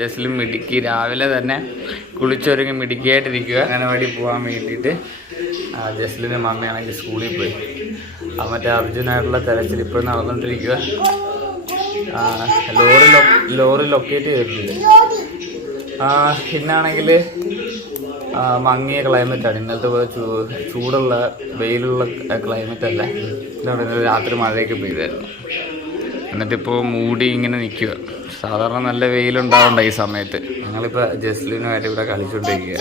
ജസ്ലിൻ മിടുക്കി രാവിലെ തന്നെ കുളിച്ചൊരുങ്ങി മിടുക്കിയായിട്ടിരിക്കുക. അംഗനവാടി പോകാൻ വേണ്ടിയിട്ട് ജസ്ലിൻ്റെ മമ്മിയാണെങ്കിൽ സ്കൂളിൽ പോയി. മറ്റേ അർജുനായിട്ടുള്ള തെരച്ചിൽ ഇപ്പോഴും നടന്നുകൊണ്ടിരിക്കുക. ലോറി ലൊക്കേറ്റ് ചെയ്തിട്ടുണ്ട്. ഇന്നാണെങ്കിൽ മങ്ങിയ ക്ലൈമറ്റാണ്. ഇന്നലത്തെ പോലെ ചൂടുള്ള വെയിലുള്ള ക്ലൈമറ്റ് അല്ല. ഇന്നലെ രാത്രി മഴയൊക്കെ പെയ്തായിരുന്നു. എന്നിട്ടിപ്പോൾ മൂടി ഇങ്ങനെ നിൽക്കുക. സാധാരണ നല്ല വെയിലുണ്ടാവണ്ട ഈ സമയത്ത്. ഞങ്ങളിപ്പോൾ ജസ്ലിനുമായിട്ട് ഇവിടെ കളിച്ചുകൊണ്ടിരിക്കുക.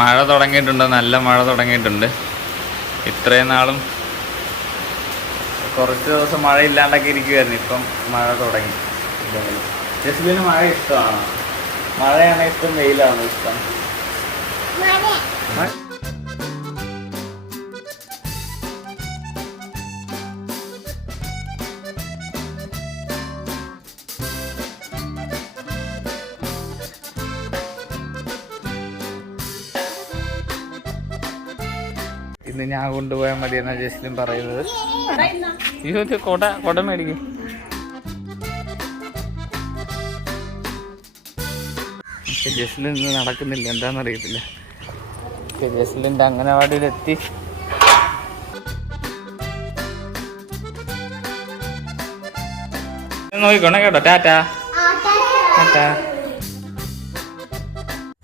മഴ തുടങ്ങിയിട്ടുണ്ട്, നല്ല മഴ തുടങ്ങിയിട്ടുണ്ട്. ഇത്രയും നാളും കുറച്ച് ദിവസം മഴ ഇല്ലാണ്ടൊക്കെ ഇരിക്കുമായിരുന്നു. ഇപ്പം മഴ തുടങ്ങി. ജസ്ലിന് മഴ ഇഷ്ടമാണോ? മഴയാണോ ഇഷ്ടം, വെയിലാണോ ഇഷ്ടം? ഇന്ന് ഞാൻ കൊണ്ടുപോയാൽ മതി എന്നാ ജസ്ലിൻ പറയുന്നത്. ഇത് കൊട മേടിക്കും. ജസ്ലിൻ ഇന്ന് നടക്കുന്നില്ല, എന്താണെന്നറിയത്തില്ല. ജസ്ലിൻ്റെ അംഗനവാടിയിലെത്തി. നോക്കിക്കോണേ കേട്ടോ. ടാറ്റാ ടാറ്റാ.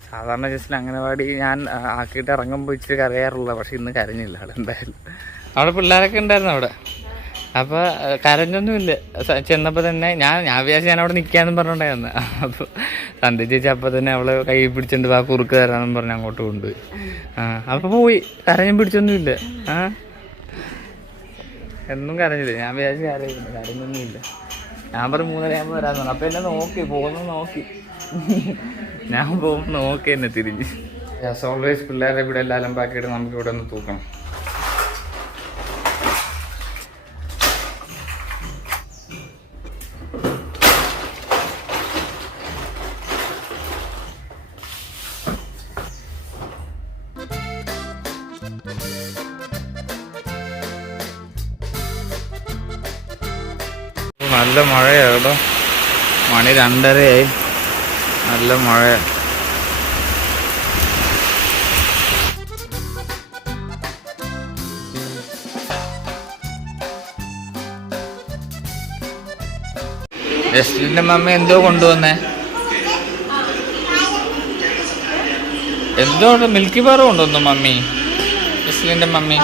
സാധാരണ ജസ്ലിൻ അംഗനവാടി ഞാൻ ആക്കിയിട്ട് ഇറങ്ങുമ്പോൾ ഇച്ചിരി കരയാറുള്ള, പക്ഷെ ഇന്ന് കരഞ്ഞില്ല അവിടെ. എന്തായാലും അവിടെ പിള്ളേരൊക്കെ ഉണ്ടായിരുന്നു അവിടെ. അപ്പോൾ കരഞ്ഞൊന്നുമില്ല. ചെന്നപ്പോൾ തന്നെ ഞാൻ വിചാരിച്ചു ഞാൻ അവിടെ നിൽക്കാമെന്നും പറഞ്ഞുകൊണ്ടായിരുന്നു. അപ്പോൾ സന്ധ്യ ചേച്ചി അപ്പോൾ തന്നെ അവളെ കൈ പിടിച്ചിട്ടുണ്ട്, ആ കുറുക്ക് തരാമെന്നും പറഞ്ഞ് അങ്ങോട്ട് കൊണ്ടുപോയി. അപ്പോൾ പോയി. കരഞ്ഞും പിടിച്ചൊന്നുമില്ല. എന്നും കരഞ്ഞില്ല. ഞാൻ വിചാരിച്ചു കരഞ്ഞൊന്നുമില്ല. ഞാൻ പറഞ്ഞു 3:30 വരാമെന്ന് പറഞ്ഞു. അപ്പോൾ എന്നെ നോക്കി പോകുന്നു, നോക്കി. ഞാൻ പോകുമ്പോൾ നോക്കി എന്നെ തിരിഞ്ഞ്. ആസ് ഓൾവേസ് പിള്ളേരെ ഇവിടെ എല്ലാം അലമ്പാക്കിയിട്ട് നമുക്ക് ഇവിടെ ഒന്ന് തൂക്കണം. നല്ല മഴയാണ് കേട്ടോ. മണി 2:30 നല്ല മഴ. ജസ്ലിൻ്റെ മമ്മി എന്തോ കൊണ്ടുവന്നേ? എന്തോ മിൽക്കി ബാർ കൊണ്ടുവന്നു മമ്മി. ജസ്ലിൻ്റെ മമ്മി